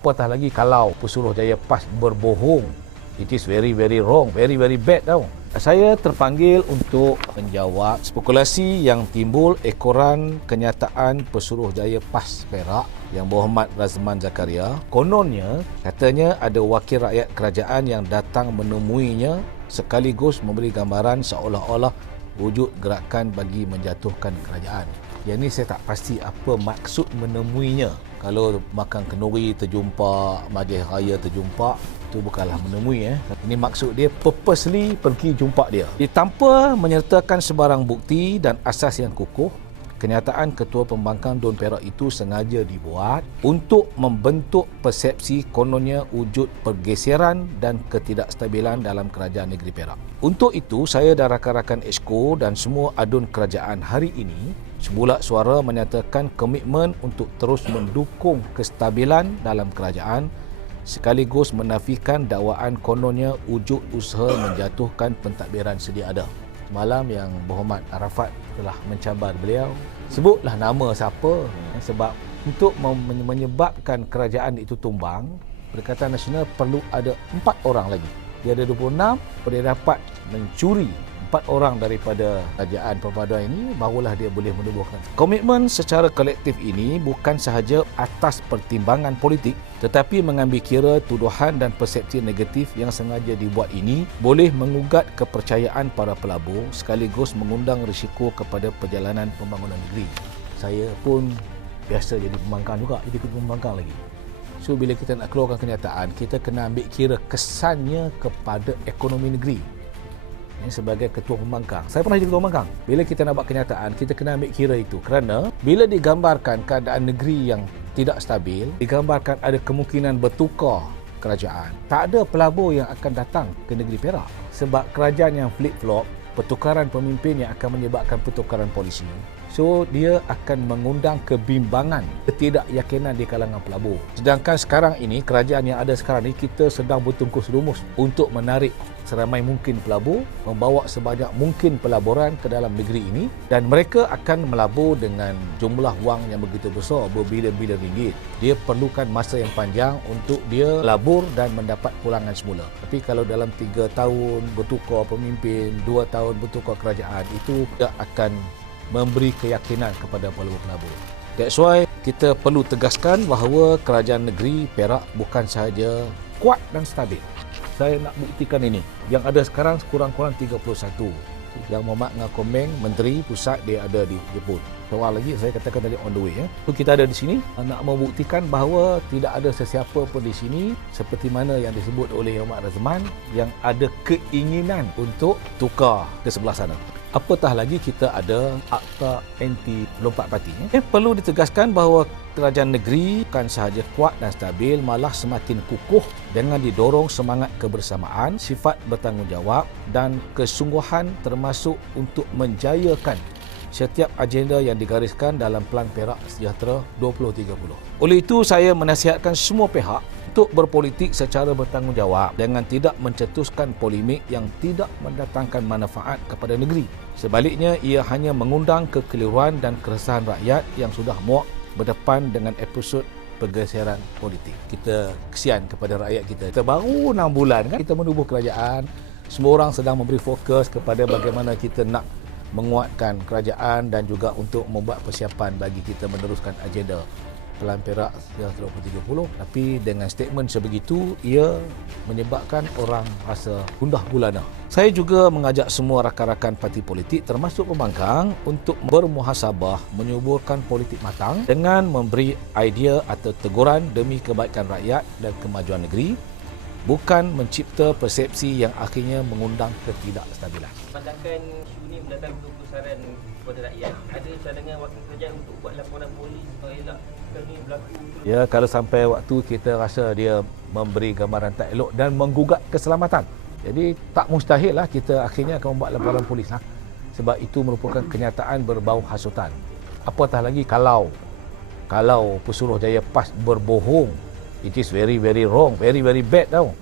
Apatah lagi kalau Pesuruhjaya PAS berbohong. It is very wrong, very bad tau. Saya terpanggil untuk menjawab spekulasi yang timbul ekoran kenyataan Pesuruhjaya PAS Perak yang Berhormat Razman Zakaria. Kononnya katanya ada wakil rakyat kerajaan yang datang menemuinya sekaligus memberi gambaran seolah-olah wujud gerakan bagi menjatuhkan kerajaan. Yang ni saya tak pasti apa maksud menemuinya. Kalau makan kenduri terjumpa, majlis raya terjumpa, itu bukanlah menemui. Ini maksud dia purposely pergi jumpa dia. Tanpa menyertakan sebarang bukti dan asas yang kukuh, kenyataan Ketua Pembangkang Dun Perak itu sengaja dibuat untuk membentuk persepsi kononnya wujud pergeseran dan ketidakstabilan dalam kerajaan negeri Perak. Untuk itu, saya dan rakan-rakan Exco dan semua adun kerajaan hari ini sebulat suara menyatakan komitmen untuk terus mendukung kestabilan dalam kerajaan sekaligus menafikan dakwaan kononnya wujud usaha menjatuhkan pentadbiran sedia ada. Semalam yang Berhormat Arafat telah mencabar beliau, sebutlah nama siapa, sebab untuk menyebabkan kerajaan itu tumbang, Perikatan Nasional perlu ada 4 orang lagi. Dia ada 26, dia dapat mencuri 4 orang daripada kerajaan perpaduan ini, barulah dia boleh menubuhkan. Komitmen secara kolektif ini bukan sahaja atas pertimbangan politik, tetapi mengambil kira tuduhan dan persepsi negatif yang sengaja dibuat ini boleh mengugat kepercayaan para pelabur sekaligus mengundang risiko kepada perjalanan pembangunan negeri. Saya pun biasa jadi pembangkang juga, jadi pembangkang lagi. So bila kita nak keluarkan kenyataan, kita kena ambil kira kesannya kepada ekonomi negeri. Sebagai Ketua Pembangkang, saya pernah jadi Ketua Pembangkang. Bila kita nak buat kenyataan, kita kena ambil kira itu. Kerana bila digambarkan keadaan negeri yang tidak stabil, digambarkan ada kemungkinan bertukar kerajaan, tak ada pelabur yang akan datang ke negeri Perak. Sebab kerajaan yang flip-flop, pertukaran pemimpin yang akan menyebabkan pertukaran polisi. So, dia akan mengundang kebimbangan, ketidakyakinan di kalangan pelabur. Sedangkan sekarang ini, kerajaan yang ada sekarang ini, kita sedang bertungkus lumus untuk menarik seramai mungkin pelabur, membawa sebanyak mungkin pelaburan ke dalam negeri ini, dan mereka akan melabur dengan jumlah wang yang begitu besar, berbilion-bilion ringgit. Dia perlukan masa yang panjang untuk dia labur dan mendapat pulangan semula. Tapi kalau dalam 3 tahun bertukar pemimpin, 2 tahun bertukar kerajaan, itu tidak akan memberi keyakinan kepada pelabur-pelabur. That's why kita perlu tegaskan bahawa kerajaan negeri Perak bukan sahaja kuat dan stabil. Saya nak buktikan ini. Yang ada sekarang kurang-kurang 31. Yang Muhammad Ngakomeng, Menteri Pusat, dia ada di Jepun. Soal lagi saya katakan tadi on the way. So, kita ada di sini nak membuktikan bahawa tidak ada sesiapa pun di sini seperti mana yang disebut oleh Muhammad Razman yang ada keinginan untuk tukar ke sebelah sana. Apatah lagi kita ada Akta Anti Lompat Parti. Perlu ditegaskan bahawa kerajaan negeri bukan sahaja kuat dan stabil, malah semakin kukuh dengan didorong semangat kebersamaan, sifat bertanggungjawab dan kesungguhan termasuk untuk menjayakan setiap agenda yang digariskan dalam Pelan Perak Sejahtera 2030. Oleh itu, saya menasihatkan semua pihak untuk berpolitik secara bertanggungjawab dengan tidak mencetuskan polemik yang tidak mendatangkan manfaat kepada negeri. Sebaliknya, ia hanya mengundang kekeliruan dan keresahan rakyat yang sudah muak berdepan dengan episod pergeseran politik. Kita kesian kepada rakyat kita. Kita baru 6 bulan kan kita menubuh kerajaan. Semua orang sedang memberi fokus kepada bagaimana kita nak menguatkan kerajaan dan juga untuk membuat persiapan bagi kita meneruskan agenda Pelan Perak Sejahtera 2030. Tapi dengan statement sebegitu, ia menyebabkan orang rasa gundah gulana. Saya juga mengajak semua rakan-rakan parti politik termasuk pembangkang untuk bermuhasabah, menyuburkan politik matang dengan memberi idea atau teguran demi kebaikan rakyat dan kemajuan negeri, bukan mencipta persepsi yang akhirnya mengundang ketidakstabilan. Memandangkan isu ini mendatang kebesaran kepada rakyat, ada cadangan wakil kerajaan untuk buat laporan polis supaya elak ini berlaku? Ya, kalau sampai waktu kita rasa dia memberi gambaran tak elok dan menggugat keselamatan. Jadi tak mustahil lah kita akhirnya akan membuat laporan polis lah. Sebab itu merupakan kenyataan berbau hasutan. Apatah lagi kalau Pesuruhjaya PAS berbohong. It is very wrong, very bad tau.